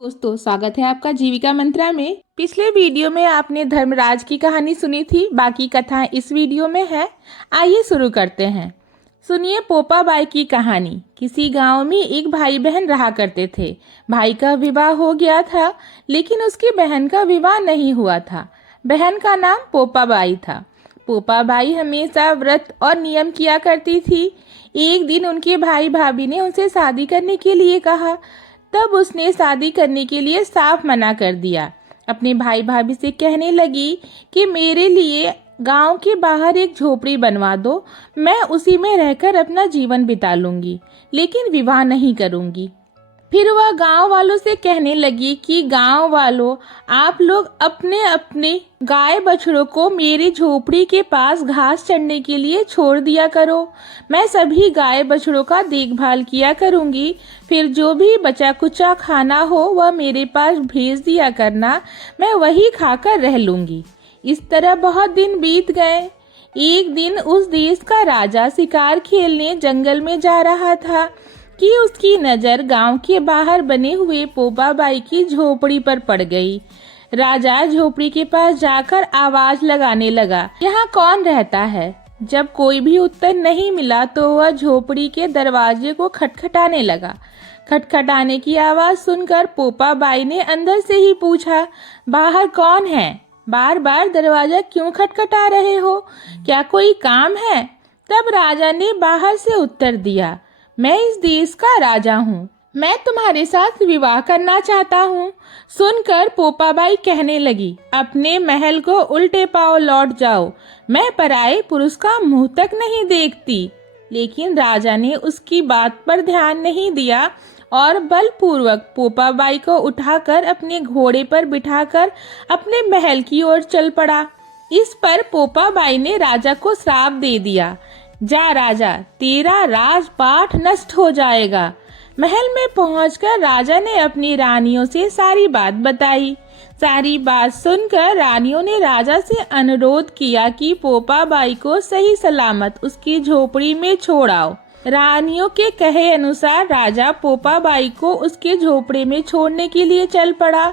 दोस्तों, स्वागत है आपका जीविका मंत्रा में। पिछले वीडियो में आपने धर्मराज की कहानी सुनी थी, बाकी कथाएं इस वीडियो में है। आइए शुरू करते हैं। सुनिए पोपा बाई की कहानी। किसी गांव में एक भाई बहन रहा करते थे। भाई का विवाह हो गया था, लेकिन उसकी बहन का विवाह नहीं हुआ था। बहन का नाम पोपा बाई था। पोपा बाई हमेशा व्रत और नियम किया करती थी। एक दिन उनके भाई भाभी ने उनसे शादी करने के लिए कहा, तब उसने शादी करने के लिए साफ मना कर दिया। अपने भाई भाभी से कहने लगी कि मेरे लिए गांव के बाहर एक झोपड़ी बनवा दो, मैं उसी में रहकर अपना जीवन बिता लूंगी, लेकिन विवाह नहीं करूंगी। फिर वह गांव वालों से कहने लगी कि गांव वालों, आप लोग अपने अपने गाय बछड़ों को मेरी झोपड़ी के पास घास चरने के लिए छोड़ दिया करो। मैं सभी गाय बछड़ों का देखभाल किया करूंगी। फिर जो भी बचा कुचा खाना हो वह मेरे पास भेज दिया करना, मैं वही खाकर रह लूंगी। इस तरह बहुत दिन बीत गए। एक दिन उस देश का राजा शिकार खेलने जंगल में जा रहा था कि उसकी नज़र गांव के बाहर बने हुए पोपा बाई की झोपड़ी पर पड़ गई। राजा झोपड़ी के पास जाकर आवाज लगाने लगा, यहाँ कौन रहता है? जब कोई भी उत्तर नहीं मिला तो वह झोपड़ी के दरवाजे को खटखटाने लगा। खटखटाने की आवाज सुनकर पोपा बाई ने अंदर से ही पूछा, बाहर कौन है? बार बार दरवाजा क्यों खटखटा रहे हो? क्या कोई काम है? तब राजा ने बाहर से उत्तर दिया, मैं इस देश का राजा हूँ, मैं तुम्हारे साथ विवाह करना चाहता हूँ। सुनकर पोपा बाई कहने लगी, अपने महल को उल्टे पांव लौट जाओ, मैं पराये पुरुष का मुंह तक नहीं देखती। लेकिन राजा ने उसकी बात पर ध्यान नहीं दिया और बलपूर्वक पोपा बाई को उठाकर अपने घोड़े पर बिठाकर अपने महल की ओर चल पड़ा। इस पर पोपा बाई ने राजा को श्राप दे दिया, जा राजा, तेरा राजपाट नष्ट हो जाएगा। महल में पहुंचकर राजा ने अपनी रानियों से सारी बात बताई। सारी बात सुनकर रानियों ने राजा से अनुरोध किया कि पोपा बाई को सही सलामत उसकी झोपड़ी में छोड़ आओ। रानियों के कहे अनुसार राजा पोपा बाई को उसके झोपड़े में छोड़ने के लिए चल पड़ा।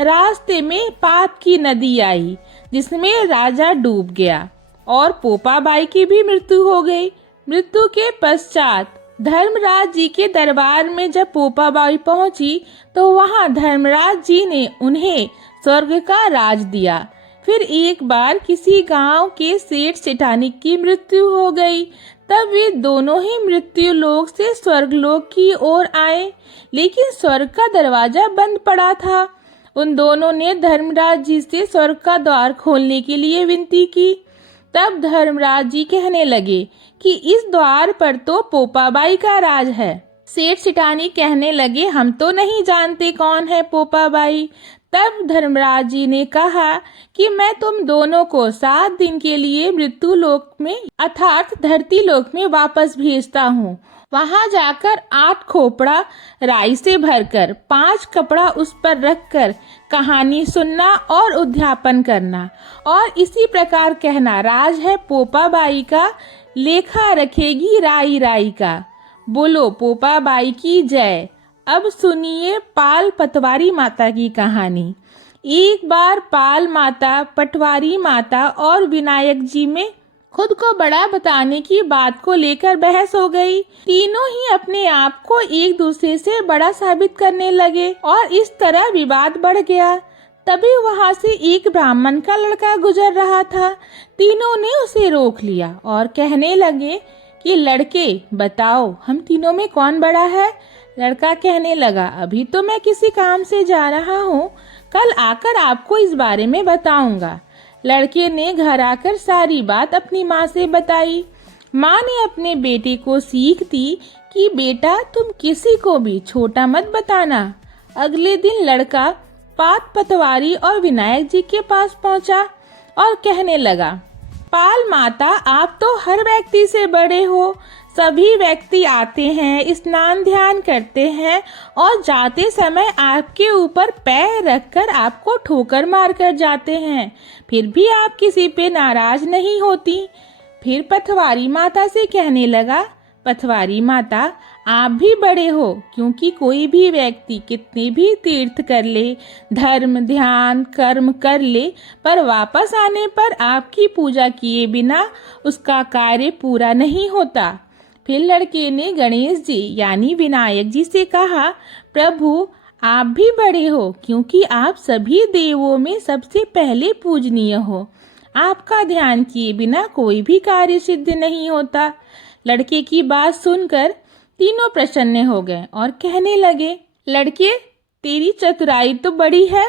रास्ते में पाप की नदी आई, जिसमें राजा डूब गया और पोपा बाई की भी मृत्यु हो गई। मृत्यु के पश्चात धर्मराज जी के दरबार में जब पोपा बाई पहुंची तो वहां धर्मराज जी ने उन्हें स्वर्ग का राज दिया। फिर एक बार किसी गांव के सेठ सेठानी की मृत्यु हो गई। तब वे दोनों ही मृत्यु लोक से स्वर्गलोक की ओर आए, लेकिन स्वर्ग का दरवाजा बंद पड़ा था। उन दोनों ने धर्मराज जी से स्वर्ग का द्वार खोलने के लिए विनती की। तब धर्मराज जी कहने लगे कि इस द्वार पर तो पोपा बाई का राज है। सेठ सेठानी कहने लगे, हम तो नहीं जानते कौन है पोपा बाई। तब धर्मराज जी ने कहा कि मैं तुम दोनों को 7 दिन के लिए मृत्यु लोक में अर्थात धरती लोक में वापस भेजता हूँ। वहां जाकर 8 खोपड़ा राई से भरकर 5 कपड़ा उस पर रखकर कहानी सुनना और उद्यापन करना और इसी प्रकार कहना, राज है पोपा बाई का, लेखा रखेगी राई राई का। बोलो पोपा बाई की जय। अब सुनिए पाल पटवारी माता की कहानी। एक बार पाल माता, पटवारी माता और विनायक जी में खुद को बड़ा बताने की बात को लेकर बहस हो गई। तीनों ही अपने आप को एक दूसरे से बड़ा साबित करने लगे और इस तरह विवाद बढ़ गया। तभी वहां से एक ब्राह्मण का लड़का गुजर रहा था। तीनों ने उसे रोक लिया और कहने लगे कि लड़के बताओ, हम तीनों में कौन बड़ा है? लड़का कहने लगा, अभी तो मैं किसी काम से जा रहा हूँ, कल आकर आपको इस बारे में बताऊंगा। लड़के ने घर आकर सारी बात अपनी माँ से बताई। माँ ने अपने बेटे को सीख दी कि बेटा तुम किसी को भी छोटा मत बताना। अगले दिन लड़का पात पटवारी और विनायक जी के पास पहुंचा और कहने लगा, पाल माता, आप तो हर व्यक्ति से बड़े हो। सभी व्यक्ति आते हैं, स्नान ध्यान करते हैं और जाते समय आपके ऊपर पैर रखकर आपको ठोकर मार कर जाते हैं, फिर भी आप किसी पे नाराज नहीं होती। फिर पटवारी माता से कहने लगा, पटवारी माता, आप भी बड़े हो, क्योंकि कोई भी व्यक्ति कितने भी तीर्थ कर ले, धर्म ध्यान कर्म कर ले, पर वापस आने पर आपकी पूजा किए बिना उसका कार्य पूरा नहीं होता। फिर लड़के ने गणेश जी यानी विनायक जी से कहा, प्रभु आप भी बड़े हो, क्योंकि आप सभी देवों में सबसे पहले पूजनीय हो। आपका ध्यान किए बिना कोई भी कार्य सिद्ध नहीं होता। लड़के की बात सुनकर तीनों प्रसन्न हो गए और कहने लगे, लड़के तेरी चतुराई तो बड़ी है,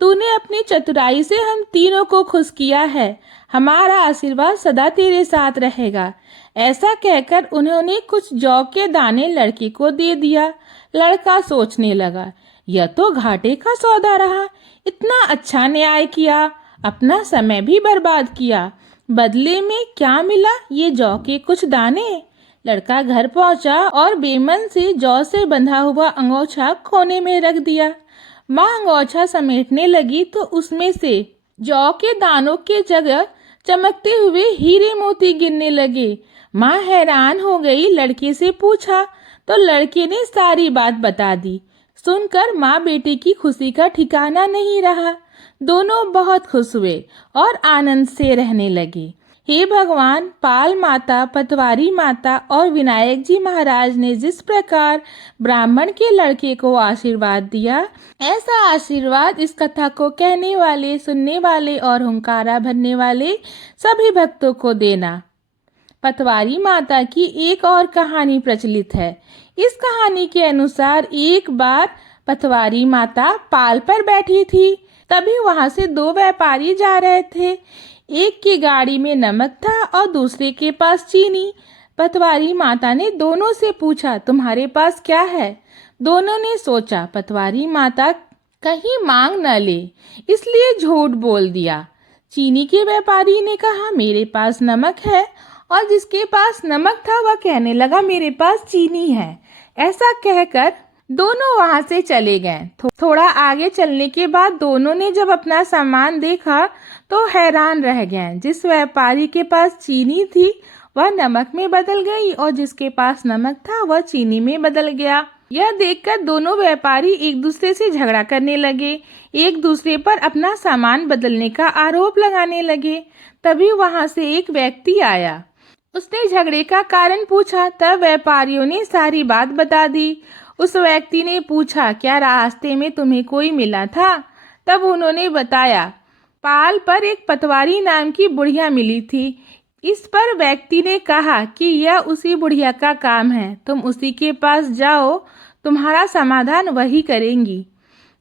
तूने अपनी चतुराई से हम तीनों को खुश किया है। हमारा आशीर्वाद सदा तेरे साथ रहेगा। ऐसा कहकर उन्होंने कुछ जौ के दाने लड़के को दे दिया। लड़का सोचने लगा, यह तो घाटे का सौदा रहा। इतना अच्छा न्याय किया, अपना समय भी बर्बाद किया, बदले में क्या मिला? ये जौ के कुछ दाने। लड़का घर पहुंचा और बेमन से जौ से बंधा हुआ अंगोछा कोने में रख दिया। माँ अंगोछा समेटने लगी तो उसमें से जौ के दानों के जगह चमकते हुए हीरे मोती गिरने लगे। माँ हैरान हो गई, लड़के से पूछा तो लड़के ने सारी बात बता दी। सुनकर माँ बेटे की खुशी का ठिकाना नहीं रहा। दोनों बहुत खुश हुए और आनंद से रहने लगे। हे भगवान, पाल माता, पतवारी माता और विनायक जी महाराज ने जिस प्रकार ब्राह्मण के लड़के को आशीर्वाद दिया, ऐसा आशीर्वाद इस कथा को कहने वाले, सुनने वाले और हुंकारा भरने वाले सभी भक्तों को देना। पतवारी माता की एक और कहानी प्रचलित है। इस कहानी के अनुसार एक बार पतवारी माता पाल पर बैठी थी। तभी वहां से दो व्यापारी जा रहे थे। एक की गाड़ी में नमक था और दूसरे के पास चीनी। पतवारी माता ने दोनों से पूछा, तुम्हारे पास क्या है? दोनों ने सोचा पतवारी माता कहीं मांग न ले, इसलिए झूठ बोल दिया। चीनी के व्यापारी ने कहा, मेरे पास नमक है, और जिसके पास नमक था वह कहने लगा, मेरे पास चीनी है। ऐसा कहकर दोनों वहां से चले गए। थोड़ा आगे चलने के बाद दोनों ने जब अपना सामान देखा तो हैरान रह गए। जिस व्यापारी के पास चीनी थी वह नमक में बदल गई और जिसके पास नमक था वह चीनी में बदल गया। यह देखकर दोनों व्यापारी एक दूसरे से झगड़ा करने लगे, एक दूसरे पर अपना सामान बदलने का आरोप लगाने लगे। तभी वहां से एक व्यक्ति आया। उसने झगड़े का कारण पूछा। तब व्यापारियों ने सारी बात बता दी। उस व्यक्ति ने पूछा, क्या रास्ते में तुम्हें कोई मिला था? तब उन्होंने बताया, पाल पर एक पतवारी नाम की बुढ़िया मिली थी। इस पर व्यक्ति ने कहा कि यह उसी बुढ़िया का काम है, तुम उसी के पास जाओ, तुम्हारा समाधान वही करेंगी।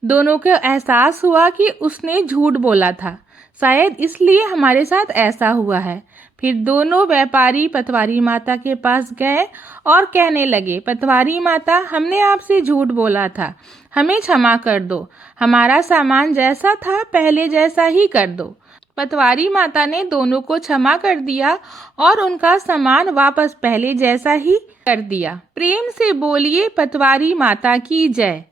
दोनों को एहसास हुआ कि उसने झूठ बोला था, शायद इसलिए हमारे साथ ऐसा हुआ है। फिर दोनों व्यापारी पतवारी माता के पास गए और कहने लगे, पतवारी माता, हमने आपसे झूठ बोला था, हमें क्षमा कर दो, हमारा सामान जैसा था पहले जैसा ही कर दो। पतवारी माता ने दोनों को क्षमा कर दिया और उनका सामान वापस पहले जैसा ही कर दिया। प्रेम से बोलिए पतवारी माता की जय।